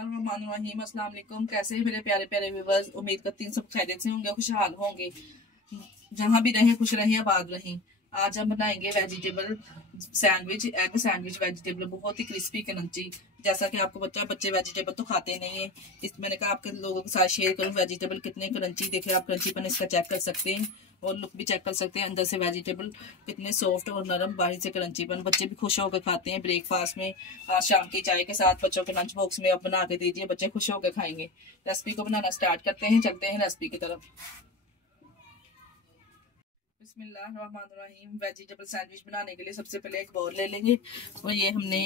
बिस्मिल्लाहिर्रहमानिर्रहीम। अस्सलाम वालेकुम। कैसे हैं मेरे प्यारे प्यारे व्यूअर्स? उम्मीद करती हूँ सब खैरियत से होंगे, खुशहाल होंगे, जहाँ भी रहें खुश रहें, आबाद रहें। आज हम बनाएंगे vegetable sandwich, egg sandwich vegetable, बहुत ही क्रिस्पी क्रंची। जैसा कि आपको पता है बच्चे वेजिटेबल तो खाते नहीं है, इस मैंने कहा आपके लोगों के साथ शेयर करूं वेजिटेबल कितने क्रंची। देखिए आप क्रंचीपन इसका चेक कर सकते हैं और लुक भी चेक कर सकते हैं। अंदर से वेजिटेबल कितने सॉफ्ट और नरम, बाहर से क्रंचीपन। बच्चे भी खुश होकर खाते हैं ब्रेकफास्ट में, आज शाम की चाय के साथ बच्चों के लंच बॉक्स में आप बना के दीजिए, बच्चे खुश होकर खाएंगे। रेसिपी को बनाना स्टार्ट करते हैं, चलते हैं रेसिपी की तरफ। बिस्मिल्लाहिर्रहमानिर्रहीम। वेजिटेबल सैंडविच बनाने के लिए सबसे पहले एक बाउल ले लेंगे और ये हमने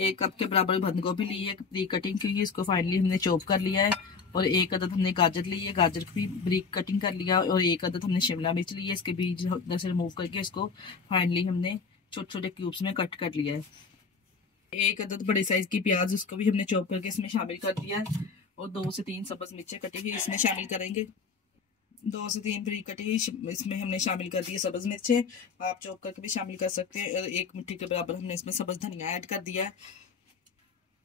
1 कप के बराबर बंद गोभी ली है, प्री कटिंग की, इसको फाइनली हमने चॉप कर लिया है। और 1 अदद हमने गाजर ली है, गाजर की ब्रीक कटिंग कर लिया। और 1 अदद हमने शिमला मिर्च ली है, इसके बीज अंदर से रिमूव करके इसको फाइनली हमने छोटे छोटे क्यूब्स में कट कर लिया है। 1 अदद बड़े साइज की प्याज, उसको भी हमने चॉप करके इसमें शामिल कर दिया है। और 2 से 3 सब्ज मिर्चें कटी हुई इसमें शामिल करेंगे। 2 से 3 ब्रीक कटी इसमें हमने शामिल कर दिए सब्ज मिर्चें, आप चॉप करके भी शामिल कर सकते हैं। और 1 मुट्ठी के बराबर हमने इसमें सब्ज धनिया ऐड कर दिया है।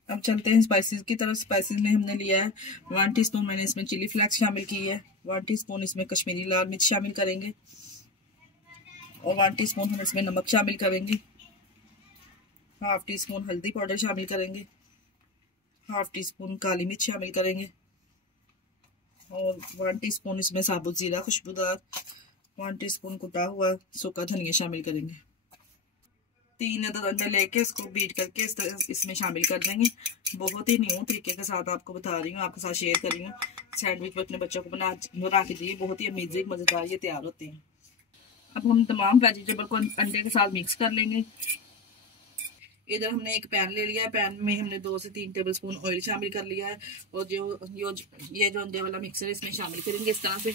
अब चलते हैं स्पाइसेस की तरफ। स्पाइसेस में हमने लिया है 1 टीस्पून, मैंने इसमें चिली फ्लेक्स शामिल की है। 1 टीस्पून इसमें कश्मीरी लाल मिर्च शामिल करेंगे और 1 टीस्पून हम इसमें नमक शामिल करेंगे। 1/2 टीस्पून हल्दी पाउडर शामिल करेंगे। 1/2 टीस्पून काली मिर्च शामिल करेंगे और 1 टीस्पून इसमें साबुत जीरा खुशबूदार, 1 टीस्पून कुटा हुआ सूखा धनिया शामिल करेंगे। 3 अदद अंडे लेके इसको बीट करके इस तरह इसमें शामिल कर देंगे। बहुत ही न्यू तरीके के साथ आपको बता रही हूँ, आपके साथ शेयर कर रही हूँ। सैंडविच अपने बच्चों को बना के दिए, बहुत ही अमेजिंग मज़ेदार ये तैयार होते हैं। अब हम तमाम वेजिटेबल को अंडे के साथ मिक्स कर लेंगे। इधर हमने एक पैन ले लिया है, पैन में हमने 2 से 3 टेबलस्पून ऑयल शामिल कर लिया है और ये जो अंडे वाला मिक्सर है इसमें शामिल करेंगे इस तरह से।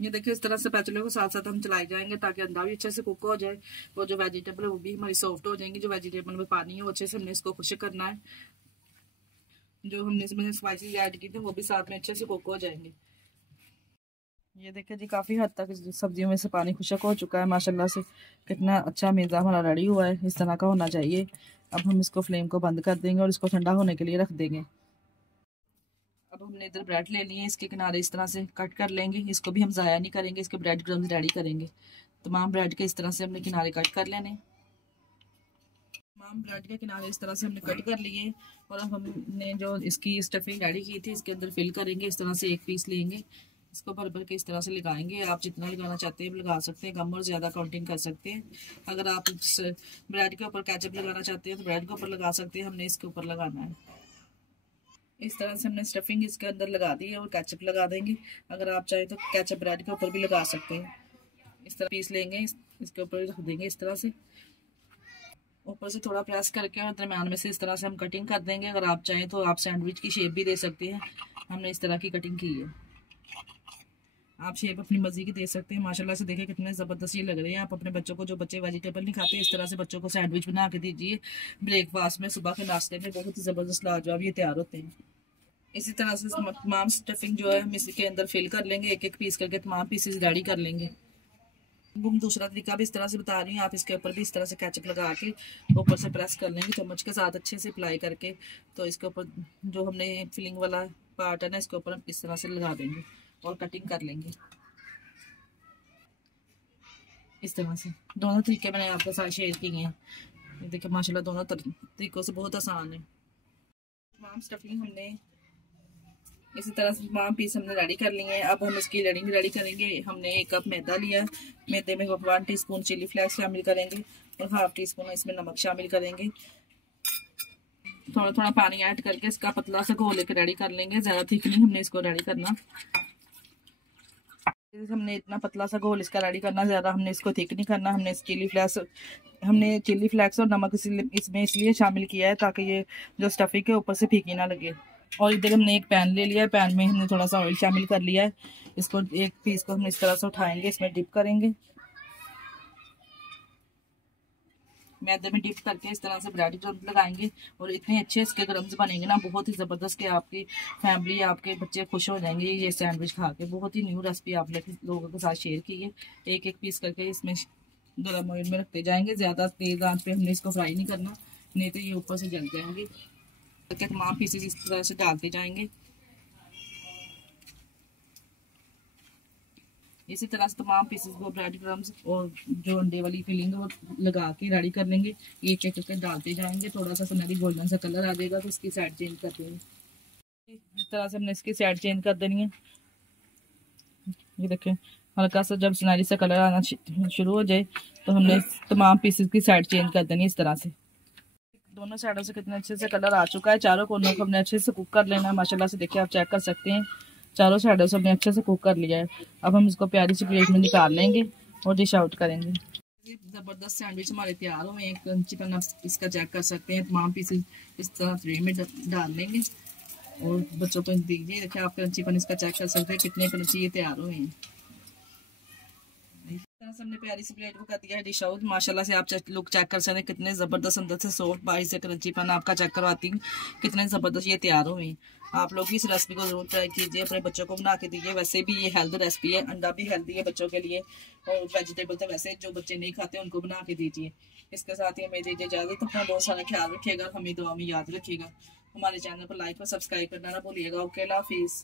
ये देखिए इस तरह से पैचले को साथ साथ हम चलाए जाएंगे ताकि अंडा भी अच्छे से कुक हो जाए और जो वेजिटेबल है वो भी हमारी सॉफ्ट हो जाएंगी। जो वेजिटेबल में पानी है वो अच्छे से हमने इसको खुश करना है। जो हमने इसमें स्पाइसेस ऐड की थी वो भी साथ में अच्छे से कुक हो जाएंगे। ये देखिए जी काफ़ी हद तक सब्जियों में से पानी खुशक हो चुका है माशाल्लाह से। कितना अच्छा मेज़ा हमारा रेडी हुआ है, इस तरह का होना चाहिए। अब हम इसको फ्लेम को बंद कर देंगे और इसको ठंडा होने के लिए रख देंगे। अब हमने इधर ब्रेड ले लिए, इसके किनारे इस तरह से कट कर लेंगे। इसको भी हम ज़ाया नहीं करेंगे, इसके ब्रेड क्रम्स रेडी करेंगे। तमाम ब्रेड के इस तरह से हमने किनारे कट कर लेने। तमाम ब्रेड के किनारे इस तरह से हमने कट कर लिए और अब हमने जो इसकी स्टफिंग रेडी की थी इसके अंदर फिल करेंगे। इस तरह से एक पीस लेंगे, इसको भर भर के इस तरह से लगाएंगे। आप जितना लगाना चाहते हैं लगा सकते हैं, कम और ज़्यादा काउंटिंग कर सकते हैं। अगर आप ब्रेड के ऊपर केचप लगाना चाहते हैं तो ब्रेड के ऊपर लगा सकते हैं, हमने इसके ऊपर लगाना है। इस तरह से हमने स्टफिंग इसके अंदर लगा दी है और केचप लगा देंगे। अगर आप चाहें तो केचप ब्रेड के ऊपर भी लगा सकते हैं। इस तरह पीस लेंगे, इसके ऊपर रख देंगे इस तरह से, ऊपर से थोड़ा प्रेस करके और दरम्यान में से इस तरह से हम कटिंग कर देंगे। अगर आप चाहें तो आप सैंडविच की शेप भी दे सकते हैं, हमने इस तरह की कटिंग की है। आप शेप अपनी मर्जी की दे सकते हैं। माशाल्लाह से देखिए कितने ज़बरदस्त ये लग रहे हैं। आप अपने बच्चों को, जो बच्चे वेजिटेबल नहीं खाते, इस तरह से बच्चों को सैंडविच बना के दीजिए ब्रेकफास्ट में, सुबह के नाश्ते में, बहुत ही ज़बरदस्त लाजवाब ये तैयार होते हैं। इसी तरह से तमाम स्टफिंग जो है हम इसके अंदर फिल कर लेंगे, एक एक पीस करके तमाम पीसेस रेडी कर लेंगे। हम दूसरा तरीका भी इस तरह से बता रही हूँ, आप इसके ऊपर भी इस तरह से केचप लगा के ऊपर से प्रेस कर लेंगे चम्मच के साथ अच्छे से अप्लाई करके। तो इसके ऊपर जो हमने फिलिंग वाला पार्ट है ना, इसके ऊपर हम इस तरह से लगा देंगे और कटिंग कर लेंगे इस तरह से। दोनों तरीके मैंने आपके साथ शेयर किए हैं। देखिए माशाल्लाह दोनों तरीकों से बहुत आसान है। तमाम स्टफिंग हमने इसी तरह से तमाम पीस हमने रेडी कर लिए हैं। अब हम इसकी लडिंग रेडी करेंगे। हमने 1 कप मैदा लिया, मैदे में 1 टीस्पून चिली फ्लेक्स शामिल करेंगे और 1/2 टीस्पून इसमें नमक शामिल करेंगे। थोड़ा थोड़ा पानी ऐड करके इसका पतला सा घोल लेकर रेडी कर लेंगे, ज़्यादा थिक नहीं हमने इसको रेडी करना। हमने इतना पतला सा घोल इसका रेडी करना, ज़्यादा हमने इसको थिक नहीं करना। हमने चिली फ्लेक्स और नमक इसमें इसलिए शामिल किया है ताकि ये जो स्टफिंग के ऊपर से फीकी ना लगे। और इधर हमने एक पैन ले लिया है, पैन में हमने थोड़ा सा ऑयल शामिल कर लिया है। इसको एक पीस को हम इस तरह से उठाएंगे, इसमें डिप करेंगे, मैदे में डिप करके इस तरह से ब्रेड क्रम्स लगाएंगे और इतने अच्छे इसके क्रम्स बनेंगे ना, बहुत ही ज़बरदस्त कि आपकी फैमिली, आपके बच्चे खुश हो जाएंगे ये सैंडविच खा के। बहुत ही न्यू रेसिपी आप लोगों के साथ शेयर की है। एक एक पीस करके इसमें गर्म ऑयल में रखते जाएंगे, ज़्यादा तेज़ आंच पे हमने इसको फ्राई नहीं करना। नहीं तो ये ऊपर से जल जाएंगे। तमाम पीसेस इस तरह से डालते जाएंगे। इसी तरह से तमाम पीसेस को ब्रेड क्रम्स और जो अंडे वाली फिलिंग है वो लगा के रेडी कर लेंगे। एक एक करके डालते जाएंगे। थोड़ा सा सुनहरी गोल्डन सा कलर आ जाएगा तो इसकी साइड चेंज कर देंगे। इस तरह से हमने इसकी साइड चेंज कर देनी है। ये देखें, हल्का सा जब सुनहरी सा कलर आना शुरू हो जाए तो हमने तमाम पीसेस की साइड चेंज कर देनी है। इस तरह से दोनों साइडों से कितने अच्छे से कलर आ चुका है। चारों कोनों को हमने अच्छे से कुक कर लेना है। माशाल्लाह से देखिए, आप चेक कर सकते हैं चारों साइडों से हमने अच्छे से कुक कर लिया है। अब हम इसको प्यारी सी प्लेट में निकाल लेंगे और डिश आउट करेंगे। जबरदस्त सैंडविच हमारे तैयार हो गए। चिकन आप इसका चेक कर सकते हैं। तमाम पीसेस इस तरह ट्रे में डाल लेंगे और बच्चों को दीजिए। देखिए, आप क्रंचीपन इसका चेक कर सकते हैं कितने क्रंची ये तैयार हुए हैं। इस तरह से हमने प्यारी सी प्लेट को कर दिया है डिश आउट। माशाल्लाह से आप लुक चेक कर सकते हैं कितने ज़बरदस्त अंदर से सॉफ्ट बाहर से क्रंचीपन आपका चेक करवाती हूँ कितने ज़बरदस्त ये तैयार हुए हैं। आप लोग इस रेसिपी को जरूर ट्राई कीजिए, अपने बच्चों को बना के दीजिए। वैसे भी ये हेल्थ रेसिपी है, अंडा भी हेल्दी है बच्चों के लिए और वेजिटेबल तो वैसे जो बच्चे नहीं खाते उनको बना के दीजिए। इसके साथ ही हमें दीजिए इजाज़त। अपना बहुत सारा ख्याल रखिएगा, हमें दुआ में याद रखिएगा। हमारे चैनल पर लाइक और सब्सक्राइब करना ना भूलिएगा। ओके, अल्लाह हाफिज़।